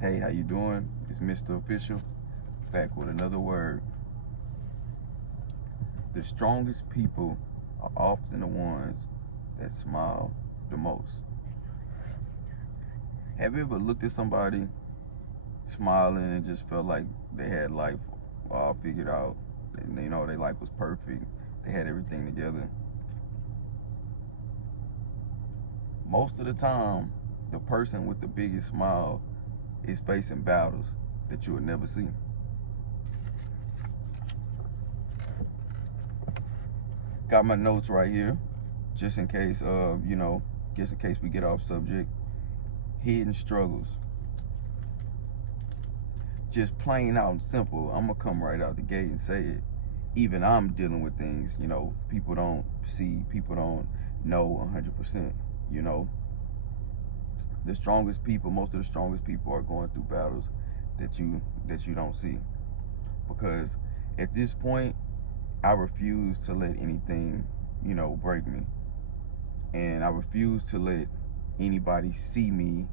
Hey, how you doing? It's Mr. Official, back with another word. The strongest people are often the ones that smile the most. Have you ever looked at somebody smiling and just felt like they had life all figured out? Their life was perfect. They had everything together. Most of the time, the person with the biggest smile is facing battles that you will never see. Got my notes right here, just in case, just in case we get off subject. Hidden struggles. Just plain out and simple, I'm gonna come right out the gate and say it. Even I'm dealing with things, people don't see, people don't know 100%, you know. The strongest people, most of the strongest people are going through battles that you don't see. Because at this point, I refuse to let anything, break me. And I refuse to let anybody see me,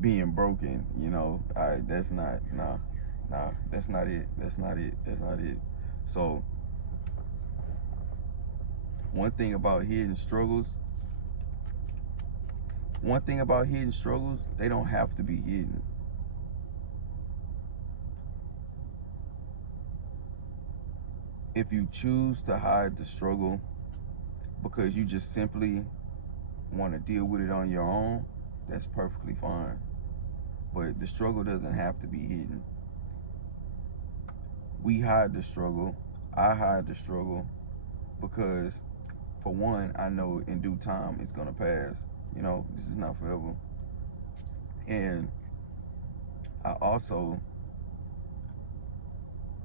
being broken. That's not, that's not it. That's not it. That's not it. So, one thing about hidden struggles, they don't have to be hidden. If you choose to hide the struggle because you just simply want to deal with it on your own, that's perfectly fine. But the struggle doesn't have to be hidden. We hide the struggle. I hide the struggle because, for one, I know in due time it's gonna pass. This is not forever. And I also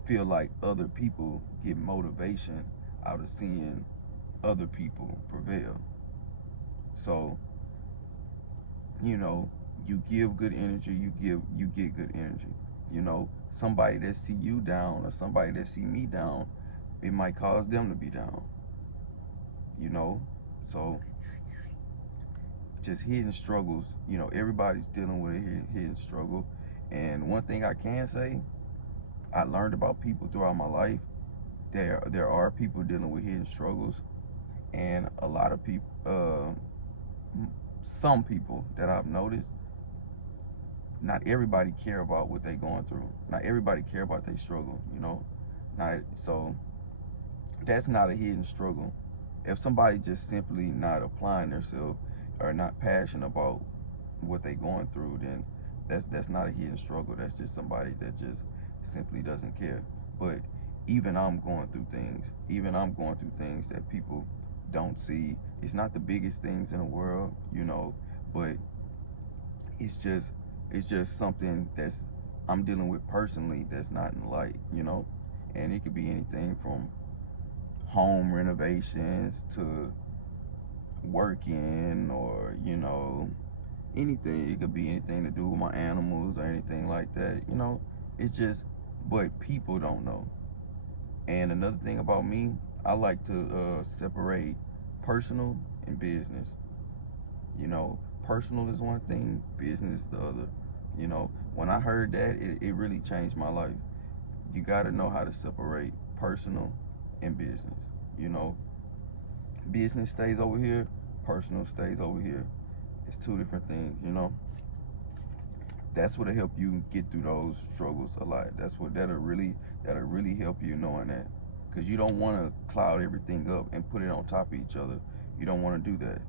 feel like other people get motivation out of seeing other people prevail. So, you give good energy, you get good energy. Somebody that see you down or somebody that see me down, it might cause them to be down. So just hidden struggles, everybody's dealing with a hidden struggle. And one thing I can say, I learned about people throughout my life. There are people dealing with hidden struggles, and a lot of people, some people that I've noticed, not everybody care about what they're going through. Not everybody care about their struggle. So that's not a hidden struggle. If somebody just simply not applying themselves or not passionate about what they're going through, then that's not a hidden struggle. That's just somebody that just simply doesn't care. But even I'm going through things. Even I'm going through things that people don't see. It's not the biggest things in the world, but it's just something that's I'm dealing with personally that's not in the light, and it could be anything from home renovations to working, or anything. It could be anything to do with my animals or anything like that. It's just, but people don't know. And another thing about me, I like to separate personal and business. Personal is one thing, business is the other. When I heard that, it really changed my life. You got to know how to separate personal and business. You know, business stays over here, personal stays over here. It's two different things. That's what'll help you get through those struggles a lot. That'll really help you knowing that, because you don't want to cloud everything up and put it on top of each other. You don't want to do that,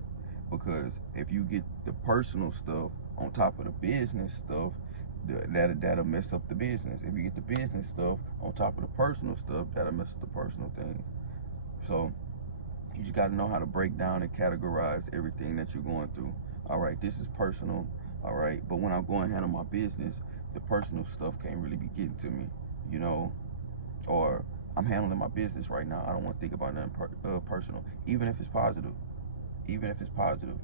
because if you get the personal stuff on top of the business stuff, that'll mess up the business. If you get the business stuff on top of the personal stuff, that'll mess up the personal thing. So you just got to know how to break down and categorize everything that you're going through. All right, this is personal. All right, but when I go and handle my business, the personal stuff can't really be getting to me, or I'm handling my business right now. I don't want to think about nothing personal, even if it's positive. Even if it's positive,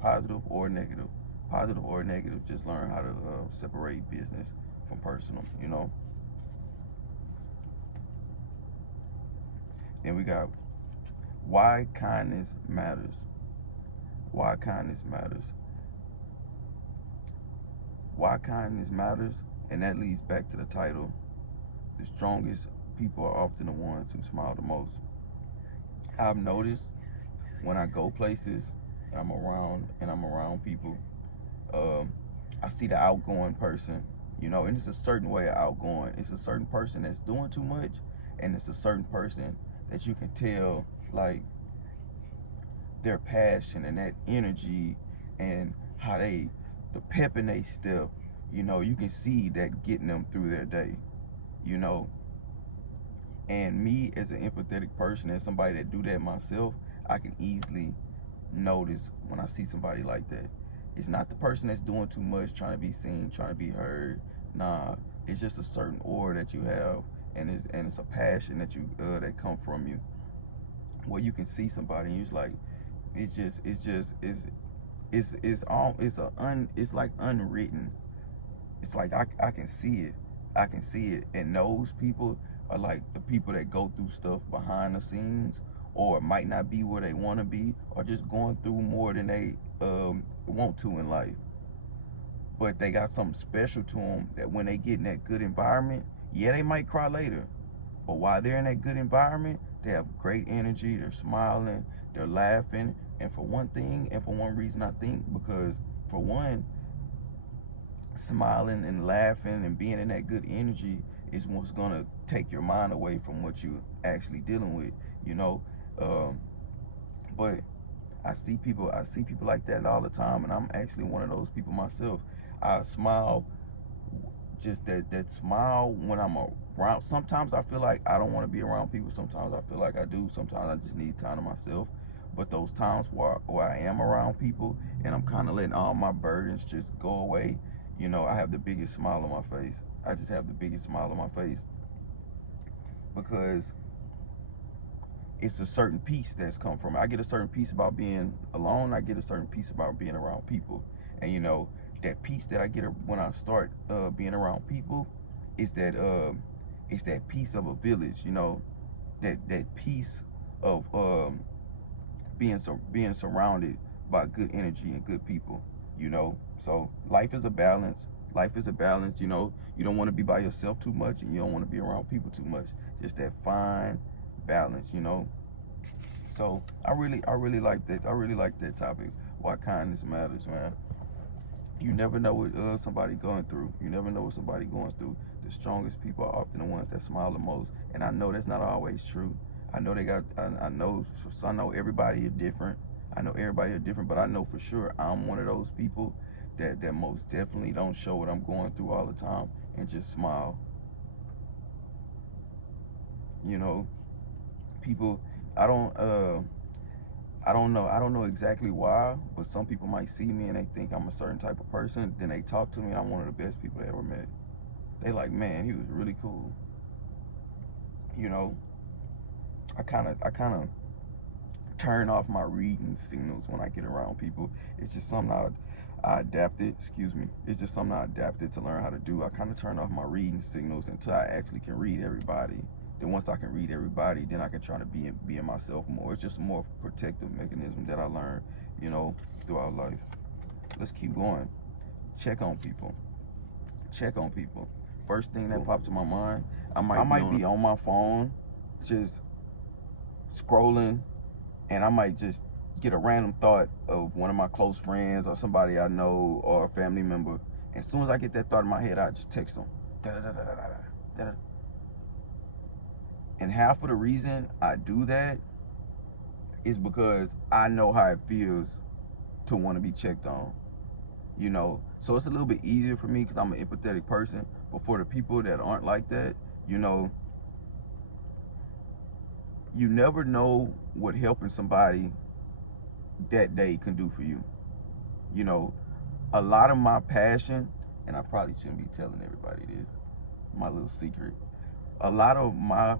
positive or negative. Positive or negative, just learn how to separate business from personal. Then we got why kindness matters. Why kindness matters. why kindness matters, and that leads back to the title. The strongest people are often the ones who smile the most. I've noticed when I go places and I'm around people, um, I see the outgoing person, and it's a certain way of outgoing. It's a certain person that's doing too much, and it's a certain person that you can tell, like, their passion and that energy and how the pep in they step, you can see that getting them through their day, you know. And me as an empathetic person and somebody that do that myself, I can easily notice when I see somebody like that. It's not the person that's doing too much, trying to be seen, trying to be heard. Nah, it's just a certain aura that you have, and it's a passion that you that come from you. Where you can see somebody and you're like, it's like unwritten. It's like I can see it. I can see it. And those people are like the people that go through stuff behind the scenes, or might not be where they want to be, or just going through more than they want to in life. But they got something special to them that when they get in that good environment, yeah, they might cry later. But while they're in that good environment, they have great energy, they're smiling, they're laughing. And for one thing, and for one reason, I think, because for one, smiling and laughing and being in that good energy is what's gonna take your mind away from what you're actually dealing with, you know. But I see people like that all the time, and I'm actually one of those people myself. I smile, just that smile when I'm around. Sometimes I feel like I don't want to be around people. Sometimes I feel like I do. Sometimes I just need time to myself. But those times where I am around people and I'm kind of letting all my burdens just go away, I have the biggest smile on my face. I just have the biggest smile on my face because it's a certain peace that's come from it. I get a certain peace about being alone. I get a certain peace about being around people. And that peace that I get when I start being around people is that peace of a village. That peace of being surrounded by good energy and good people. So life is a balance. Life is a balance. You don't want to be by yourself too much, and you don't want to be around people too much. Just that fine balance. So I really like that. I really like that topic. Why kindness matters, man. You never know what somebody going through. You never know what somebody going through. The strongest people are often the ones that smile the most. And I know that's not always true. I know I know everybody is different. I know everybody is different, but I know for sure I'm one of those people that most definitely don't show what I'm going through all the time and just smile. People, I don't know exactly why, but some people might see me and they think I'm a certain type of person. Then they talk to me and I'm one of the best people they ever met. They like, man, he was really cool. I kind of turn off my reading signals when I get around people. It's just something I adapted. Excuse me. It's just something I adapted to learn how to do. I kind of turn off my reading signals until I actually can read everybody. Then once I can read everybody, then I can try to be in myself more. It's just a more protective mechanism that I learned, throughout life. Let's keep going. Check on people. Check on people. First thing that pops to my mind, I might be on my phone, just scrolling, and I might just get a random thought of one of my close friends or somebody I know or a family member. And as soon as I get that thought in my head, I just text them. And half of the reason I do that is because I know how it feels to want to be checked on. So it's a little bit easier for me because I'm an empathetic person. But for the people that aren't like that, you never know what helping somebody that day can do for you. A lot of my passion, and I probably shouldn't be telling everybody this, my little secret. A lot of my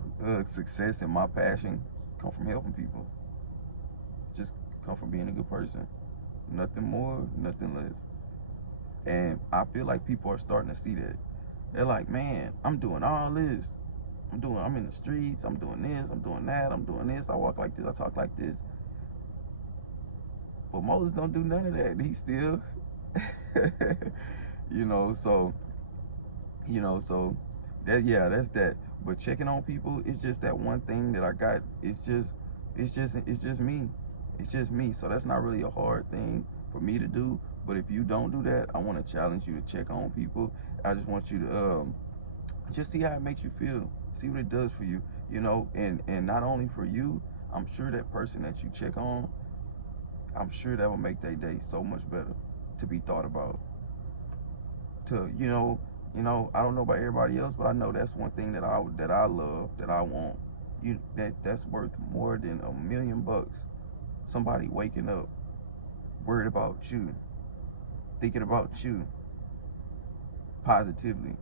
success and my passion come from helping people. Just come from being a good person. Nothing more, nothing less. And I feel like people are starting to see that. They're like, man, I'm doing all this. I'm in the streets, I'm doing this, I'm doing that, I'm doing this, I walk like this, I talk like this. But Moses don't do none of that. He still you know, so, so that, yeah, that's that. But checking on people, it's just that one thing that I got. It's just me. It's just me. So that's not really a hard thing for me to do. But if you don't do that, I want to challenge you to check on people. I just want you to just see how it makes you feel. See what it does for you, and not only for you, I'm sure that person that you check on, I'm sure that will make their day so much better to be thought about. To I don't know about everybody else, but I know that's one thing that I love, that I want. That's worth more than $1,000,000. Somebody waking up worried about you, thinking about you positively.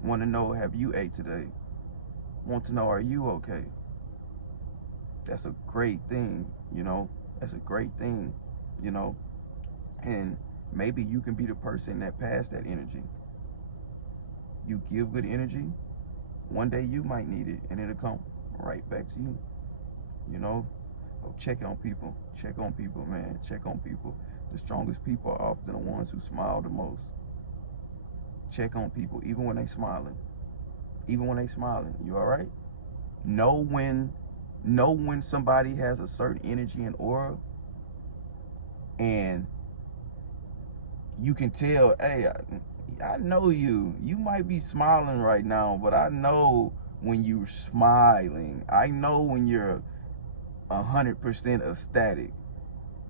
Want to know, have you ate today? Want to know, are you okay? That's a great thing. That's a great thing. And maybe you can be the person that pass that energy. You give good energy, one day you might need it, and it'll come right back to you. Oh, check on people. Check on people, man. Check on people. The strongest people are often the ones who smile the most. Check on people, even when they smiling. Even when they smiling. You all right? Know when somebody has a certain energy and aura, and you can tell, hey, I know you. You might be smiling right now, but I know when you're smiling. I know when you're 100% ecstatic.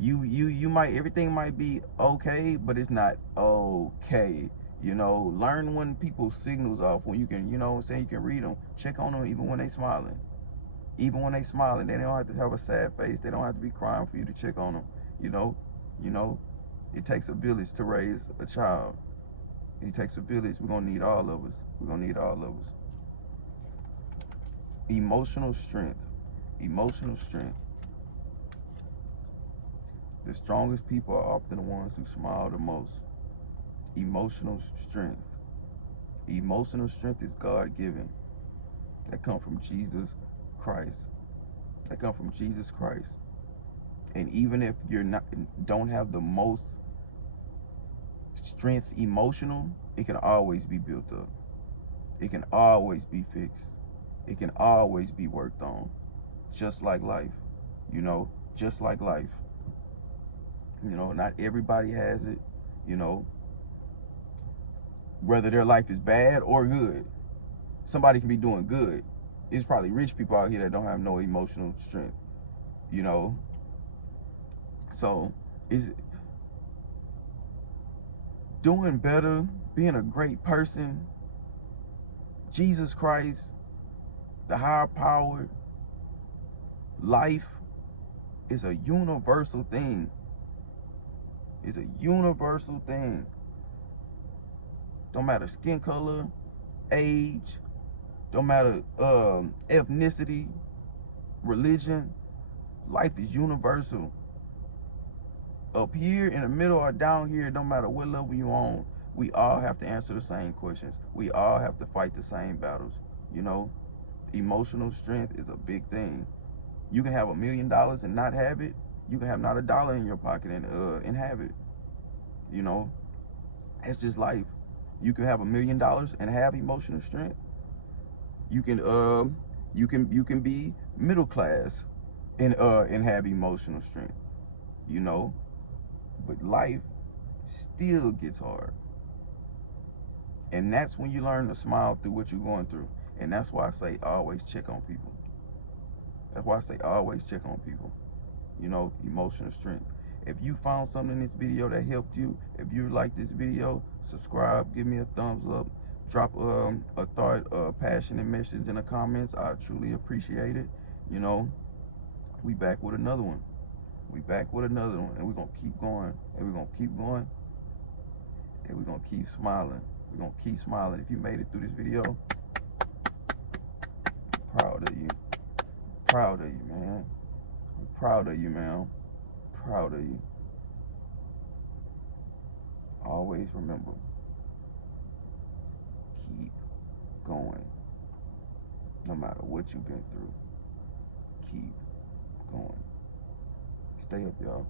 You might, everything might be okay, but it's not okay. Learn when people's signals off, when you can, you can read them. Check on them even when they smiling. Even when they smiling, they don't have to have a sad face. They don't have to be crying for you to check on them. You know, you know, it takes a village to raise a child. It takes a village. We're gonna need all of us. We're gonna need all of us. Emotional strength. Emotional strength. The strongest people are often the ones who smile the most. Emotional strength. Emotional strength is God-given. That comes from Jesus Christ. That comes from Jesus Christ. And even if don't have the most strength emotional, it can always be built up. It can always be fixed. It can always be worked on. Just like life. Just like life. Not everybody has it, whether their life is bad or good. Somebody can be doing good. It's probably rich people out here that don't have no emotional strength, So, is doing better, being a great person, Jesus Christ, the higher power, life is a universal thing. It's a universal thing. Don't matter skin color, age, don't matter ethnicity, religion. Life is universal. Up here, in the middle, or down here, don't matter what level you're on, we all have to answer the same questions. We all have to fight the same battles. Emotional strength is a big thing. You can have $1 million and not have it. You can have not a dollar in your pocket and have it. It's just life. You can have $1 million and have emotional strength. You can be middle class and have emotional strength. But life still gets hard. And that's when you learn to smile through what you're going through. And that's why I say always check on people. That's why I say always check on people. Emotional strength. If you found something in this video that helped you, if you like this video, subscribe, give me a thumbs up, drop a thought, passionate message in the comments. I truly appreciate it. We back with another one. We back with another one, and we're gonna keep going, and we're gonna keep going, and we're gonna keep smiling. We're gonna keep smiling. If you made it through this video, proud of you. Proud of you, man. I'm proud of you, man. Proud of you. Always remember, keep going. No matter what you've been through, keep going. Stay up, y'all.